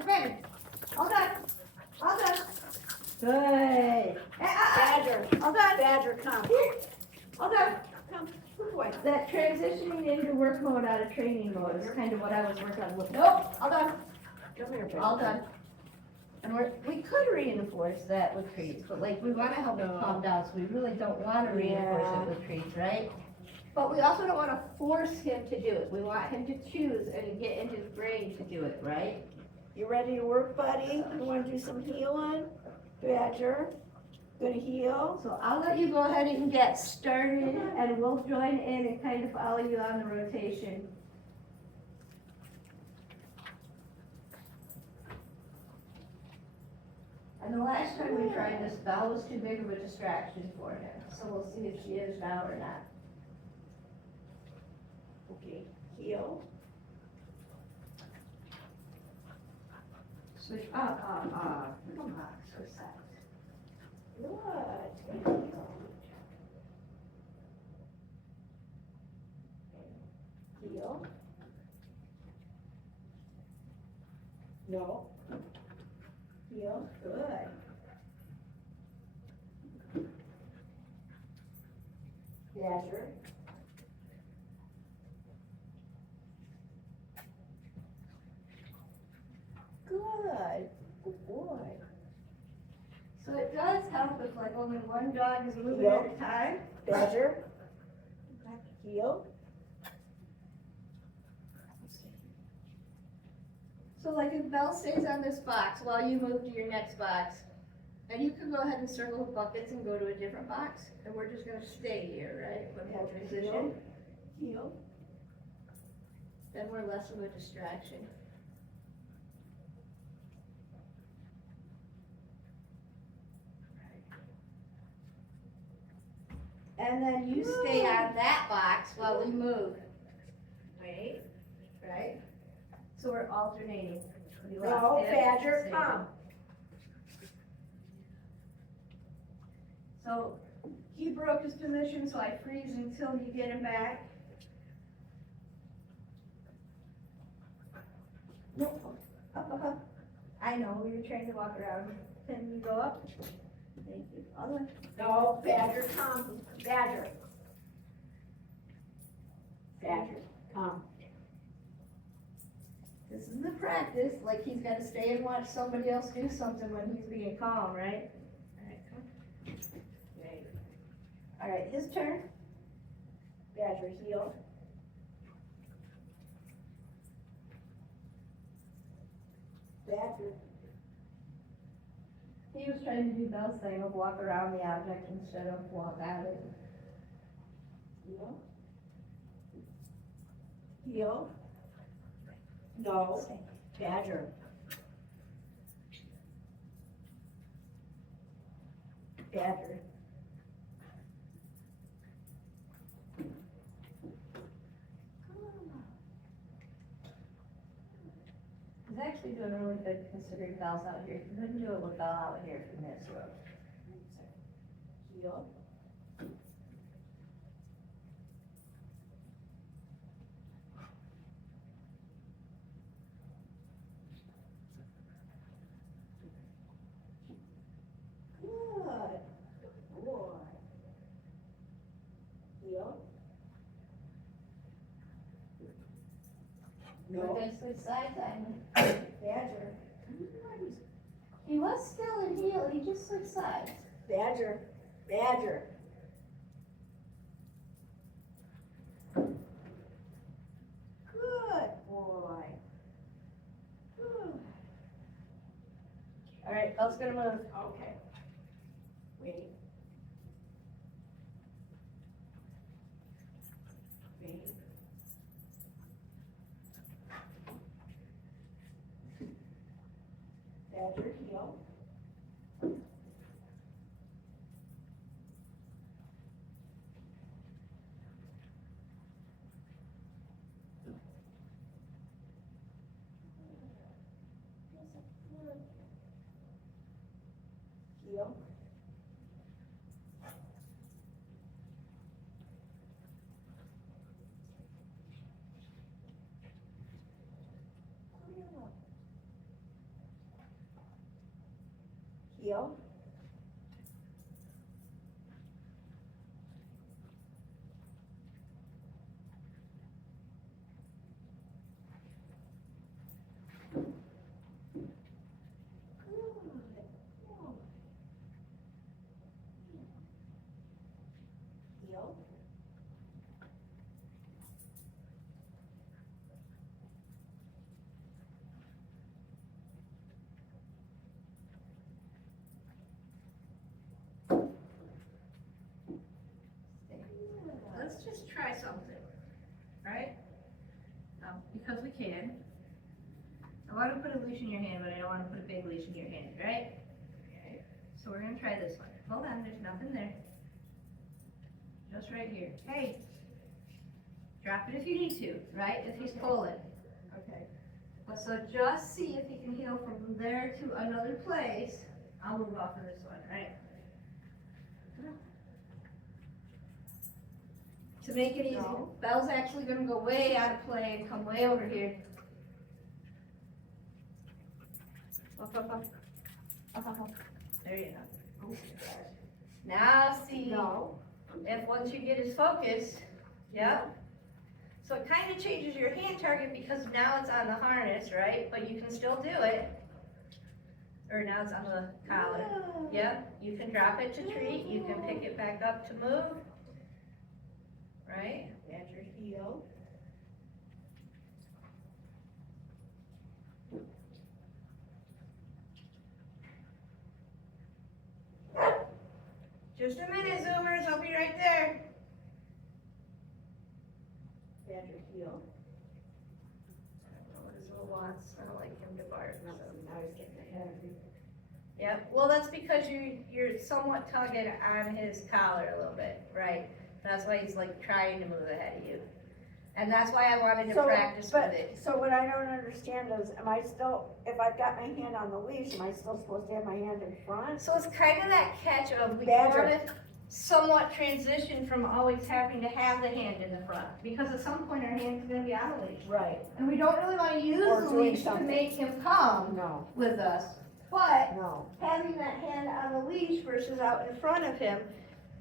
Badger. All done. All done. Good. Badger. All done. Badger, come. All done. Come. Good boy. That transitioning into work mode out of training mode is kind of what I was working on. Nope, all done. Come here, Badger. All done. And we could reinforce that with treats, but like, we wanna help them calm down, so we really don't wanna reinforce Yeah. it with treats, right? But we also don't wanna force him to do it. We want him to choose and get in his brain to do it, right? You ready to work, buddy? You wanna do some healing? Badger, gonna heal? So I'll let you go ahead and get started, and we'll join in and kind of follow you on the rotation. And the last time we tried this, Val was too big of a distraction for him, so we'll see if she is now or not. Okay, heal. Switch, come on, switch sides. Good. Good heal. Heal. No. Heal, good. Badger. Good, good boy. So it does help if like only one dog is moving Yep. at a time. Badger. Heal. So like if Belle stays on this box while you move to your next box, and you can go ahead and circle the buckets and go to a different box, and we're just gonna stay here, right? When we'll transition, Heal. then we're less of a distraction. And then you stay on that box while we move, Wait. right? So we're alternating. We No, lost him, Badger, stay come. So he broke his position, so I freeze until you get him back. Nope. Up. I know, we were trying to walk around. Can you go up? Thank you. All the way. No, Badger, come. Badger. Badger, come. This is the practice, like he's gotta stay and watch somebody else do something when he's being calm, right? Alright, come. Wait. Alright, his turn. Badger, heal. Badger. He was trying to do Belle's thing of walk around the object instead of walk at it. Heal. Heal. No, Badger. Badger. He's actually doing really good considering Belle's out here. He couldn't do it with Belle out here from this road. Heal. Good boy. Heal. We're No, gonna switch sides, Simon. Badger. He was still in heel, he just switched sides. Badger. Badger. Good boy. Good. Alright, Belle's gonna move. Okay. Wait. Wait. Badger, heel. Heel. heel. Heel. Let's just try something, right? Because we can. I want to put a leash in your hand, but I don't want to put a big leash in your hand, right? So we're gonna try this one. Hold on, there's nothing there. Just right here. Hey, drop it if you need to, right? If he's pulling. Okay. But so just see if he can heal from there to another place. I'll move off of this one, right? To make it easy, No. Belle's actually gonna go way out of play and come way over here. Up, up, up. Up, up, up. There you go. Now see No. if once you get his focus, yep. So it kind of changes your hand target because now it's on the harness, right? But you can still do it. Or now it's on the collar. Yep, you can drop it to treat, you can pick it back up to move. Right? At your heel. Just a minute, Zoomers, I'll be right there. At your heel. His little wants, I don't like him to bark, so. Now he's getting ahead of you. Yep, well, that's because you're somewhat tugging on his collar a little bit, right? That's why he's like trying to move ahead of you. And that's why I wanted to practice with it. So what I don't understand is, am I still, if I've got my hand on the leash, am I still supposed to have my hand in front? So it's kind of that catch of we Badger. want to somewhat transition from always having to have the hand in the front. Because at some point our hand's gonna be on the leash. Right. And we don't really want to use Or the doing leash to something. make him come No, with us. But no. having that hand on the leash versus out in front of him,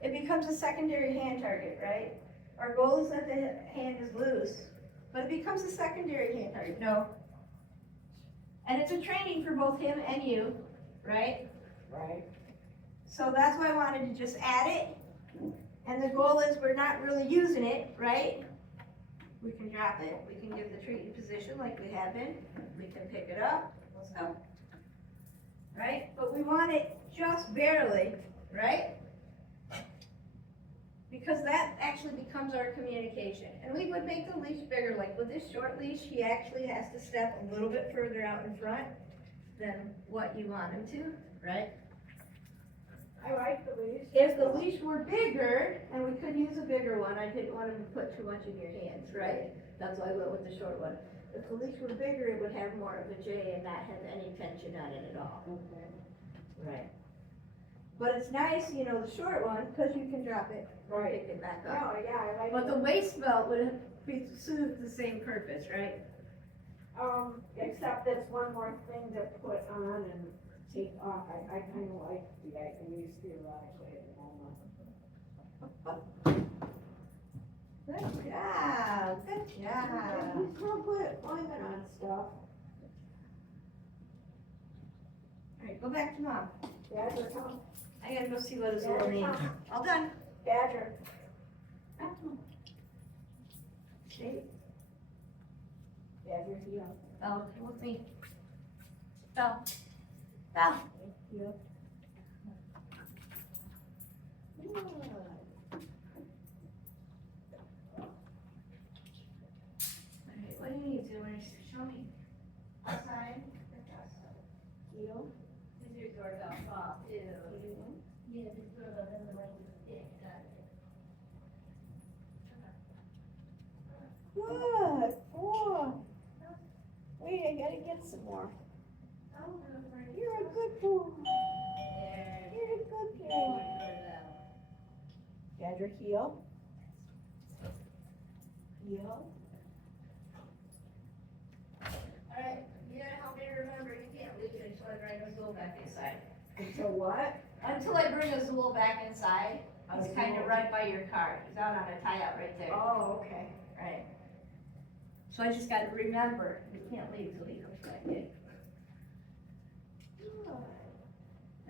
it becomes a secondary hand target, right? Our goal is that the hand is loose, but it becomes a secondary hand target. No. And it's a training for both him and you, right? Right. So that's why I wanted to just add it. And the goal is we're not really using it, right? We can drop it, we can give the treating position like we have been, we can pick it up, let's go. Right? But we want it just barely, right? Because that actually becomes our communication. And we would make the leash bigger, like with this short leash, he actually has to step a little bit further out in front than what you want him to, right? I like the leash. If the leash were bigger, and we could use a bigger one, I didn't want him to put too much in your hands, right? That's why I went with the short one. If the leash were bigger, it would have more of a J and not have any tension on it at all. Okay. Right. But it's nice, you know, the short one, because you can drop it or Right. pick it back up. Oh, yeah, I like But the waist belt would be serve the same purpose, right? except that's one more thing to put on and take off. I kinda like the, I can use theoretically at the moment. Good job, good job. He's real good at climbing on stuff. Alright, go back to mom. Badger, come. I gotta go see what his little name. All done. Badger. Okay. Badger heel. Belle, come with me. Belle. Belle. Heel. Alright, what do you need to do? Show me. Outside. Heel. Is your doorbell off? Ew. Yeah, the doorbell doesn't like the stick. Good. Boy. Wait, I gotta get some more. You're a good boy. There. You're a good boy. Badger heel. Heel. Alright, you gotta help me remember, you can't leave it until I drive his little back inside. Until what? Until I bring Azul back inside. He's kind of Azul. right by your car. He's out on a tie out right there. Oh, okay. Right. So I just gotta remember, we can't leave till he comes back in.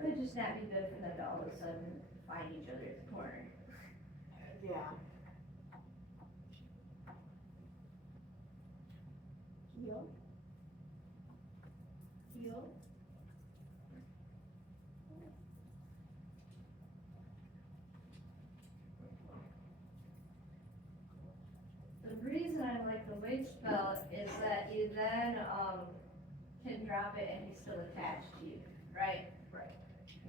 It would just not be good for them to all of a sudden find each other at the corner. Yeah. Heel. Heel. The reason I like the waist belt is that you then, can drop it and he's still attached to you, right? Right.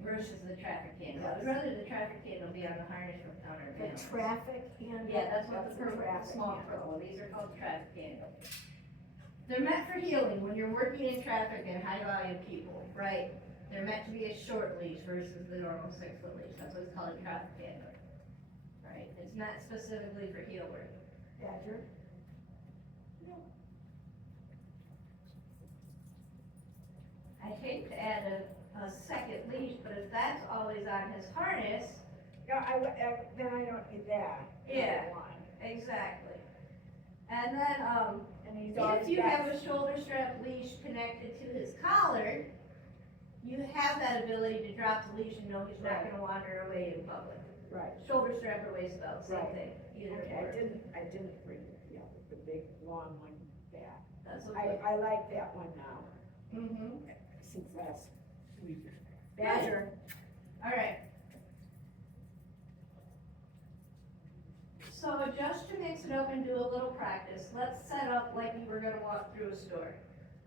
Versus the traffic candle. Yes. I'd rather the traffic candle be on the harness with The counterbalance. traffic handle. Yeah, that's what the purple, traffic small handle. purple, these are called traffic candles. They're meant for healing, when you're working in traffic and high volume people, right? They're meant to be a short leash versus the normal 6-foot leash, that's what's called a traffic candle. Right, it's not specifically for heel work. Badger. I hate to add a second leash, but if that's always on his harness, Yeah, then I don't need that. Yeah. Number one. exactly. And then, And he's always if you got- have a shoulder strap leash connected to his collar, you have that ability to drop the leash and know he's not Right. gonna wander away in public. Right. Shoulder strap or waist belt, same Right. thing, either Okay, works. I didn't bring, the big, long one back. That's okay. I like that one now, Mm-hmm, since last week. Badger. all right. So just to mix it up and do a little practice, let's set up like you were gonna walk through a store.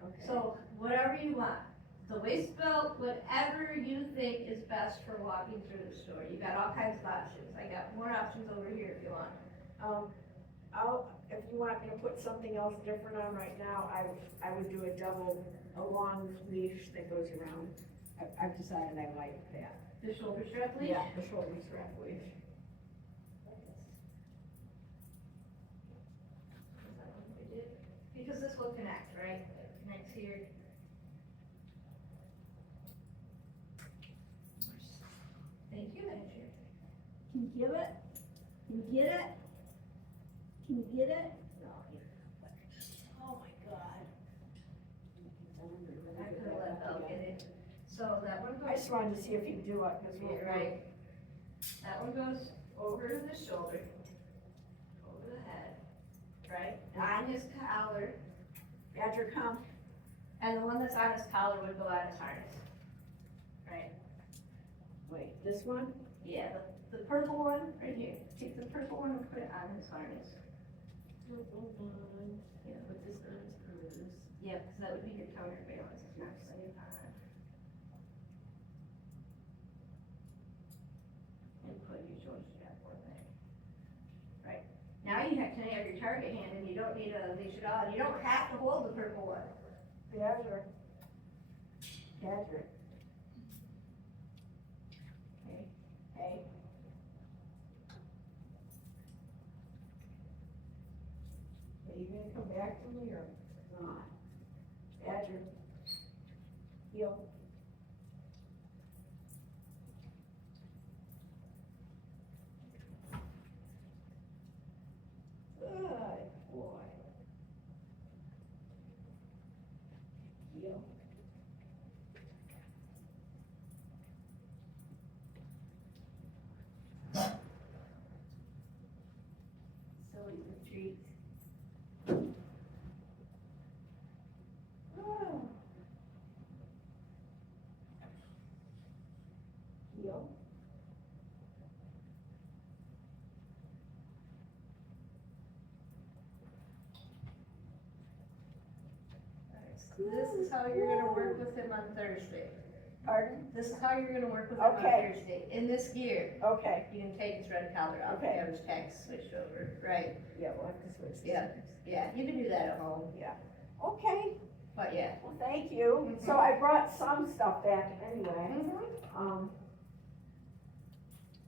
Okay. So whatever you want, the waist belt, whatever you think is best for walking through the store. You got all kinds of options. I got more options over here if you want. If you want me to put something else different on right now, I would do a long leash that goes around. I've decided I like that. The shoulder strap leash? Yeah, the shoulder strap leash. Is that what we did? Because this will connect, right? It connects here. Thank you, Andrew. Can you get it? Can you get it? Can you get it? No, Oh my God. I could have let Belle get it. So that one I goes, just wanted to see if you could do it, because yeah, right. That one goes over to the shoulder, over the head, right? On his collar, Badger, come. and the one that's on his collar would go on his harness. Right? Wait, this one? Yeah, the purple one, right here. Take the purple one and put it on his harness. Yeah, put this on his harness. Yeah, because that would be your counterbalance, it's not sitting on. And put your shoulder strap on there. Right, now you can have your target hand and you don't need a leash at all, and you don't have to hold the purple one. Badger. Badger. Okay. Hey. Are you gonna come back to me or not? Badger. Heel. Good boy. Heel. Silly retreat. Oh. Heel. Alright, so this is how you're gonna work with him on Thursday. Pardon? This is how you're gonna work with him on Okay. Thursday. In this gear, Okay. you can take his red collar off, Okay. have his tags switched over, right? Yeah, we'll have to switch. Yeah. Yeah, you can do that at home, Okay, but yeah. well, thank you. So I brought some stuff back anyway.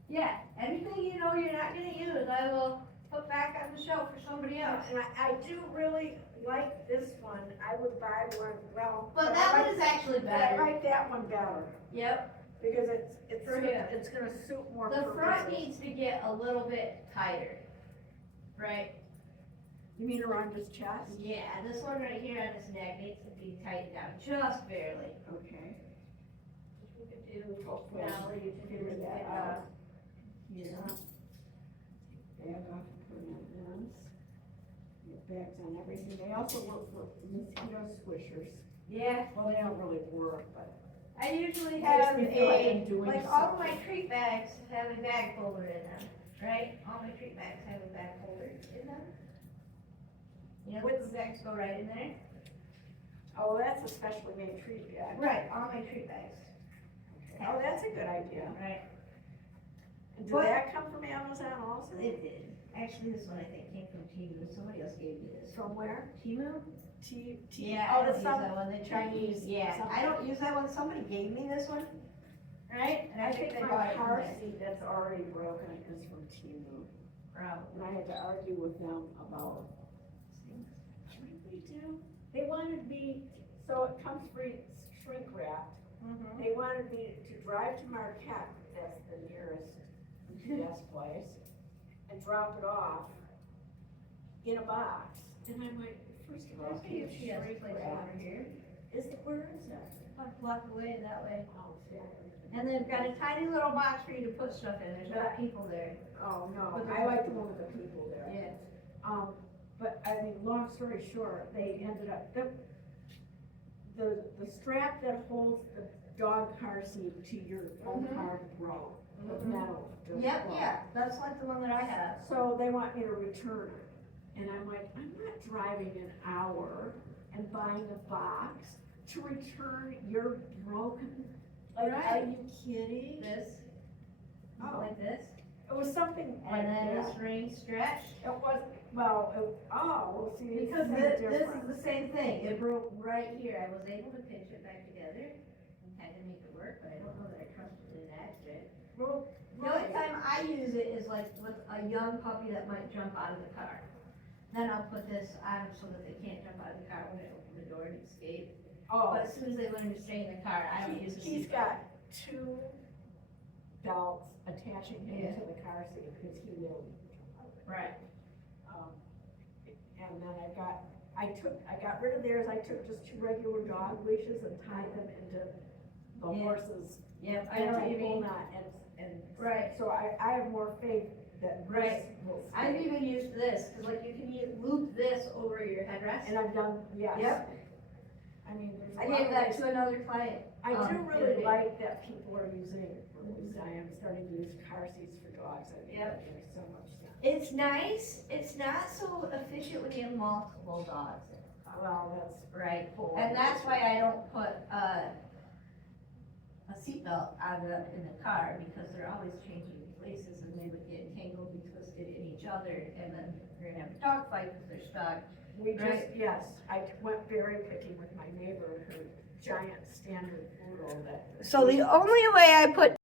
Yeah, anything you know you're not gonna use, I will put back on the shelf for somebody else. And I do really like this one. I would buy one, well. But I that like- one is actually but I better. like that one better. Yep, Because it's For him. it's gonna suit more The front purposes. needs to get a little bit tighter, right? You mean around his chest? Yeah, this one right here on his neck needs to be tightened down just barely. Okay. Which we could do Hopefully now, or you can figure do that it, out. you know. Bag off and put on this. Get bags on everything. They also work for mosquito squishers. Yeah, Well, they don't really work, but. I usually Makes have me feel like I'm doing like all of my something. treat bags have a bag holder in them, right? All my treat bags have a bag holder in them. You know, the bags go right in there. Oh, that's a specially made treat bag. Right, all my treat bags, Oh, that's a good idea. right? And did But- that come from Amazon also? It did. Actually, this one I think came from Temu. Somebody else gave me this. From where? Temu? Oh, Yeah, I don't the use some, that one. The Chinese, yeah. something. I don't use that one. Somebody gave me this one, right? And I think they my bought it from car there. seat that's already broken is from Temu. Probably. And I had to argue with them about, what did we do? They wanted me, so it comes free shrink wrapped. Mm-hmm. They wanted me to drive to Marquette, that's the nearest UPS place, and drop it off in a box. And I'm like, first of all, There's a it's UPS shrink place wrapped. over here. Is it, where is that? About a block away that way. Oh, yeah. And they've got a tiny little box for you to put stuff in. There's not people there. Oh, no, But I like the one with the people there. Yeah. But I mean, long story short, they ended up, the strap that holds the dog car seat to your own Mhm. car broke, the Mhm. metal just Yep, broke. yeah. That's like the one that I have. So they want me to return it. And I'm like, I'm not driving an hour and buying a box to return your broken, like, are Right. you kidding? This. Oh. Like this. It was something like And then that. this ring stretch. It was, well, well, see, it's Because something this is different. the same thing, it broke right here, I was able to pinch it back together and kind of make it work, but I don't know that I trusted it accurate. Well, The only time I use it is like with a young puppy that might jump out of the car. Then I'll put this on so that they can't jump out of the car when I open the door and escape. Oh, But as soon as they learn to stay in the car, I don't use the he's seatbelt. got two belts attaching him Yeah. to the car seat because he will. Right. And then I got rid of theirs, I took just two regular dog leashes and tied them into the Yeah. horse's. Yep, I know what you mean. Nut, and Right. so I have more faith that this Right. will I've stay. even used this, cause like you can loop this over your headrest. And I've done, yes. Yep. I mean, there's a I lot gave of that ways. to another client. I do the other really day. like that people are using, I am starting to use car seats for dogs, I think Yep. that makes so much sense. It's nice, it's not so efficient when you have multiple dogs. Well, that's Right. cool. And that's why I don't put, a seatbelt in the car, because they're always changing places and they would get entangled and twisted in each other, and then you're gonna have a dog fight because they're stuck. We just, Right. yes, I went berry picking with my neighbor, her giant standard poodle that. So the only way I put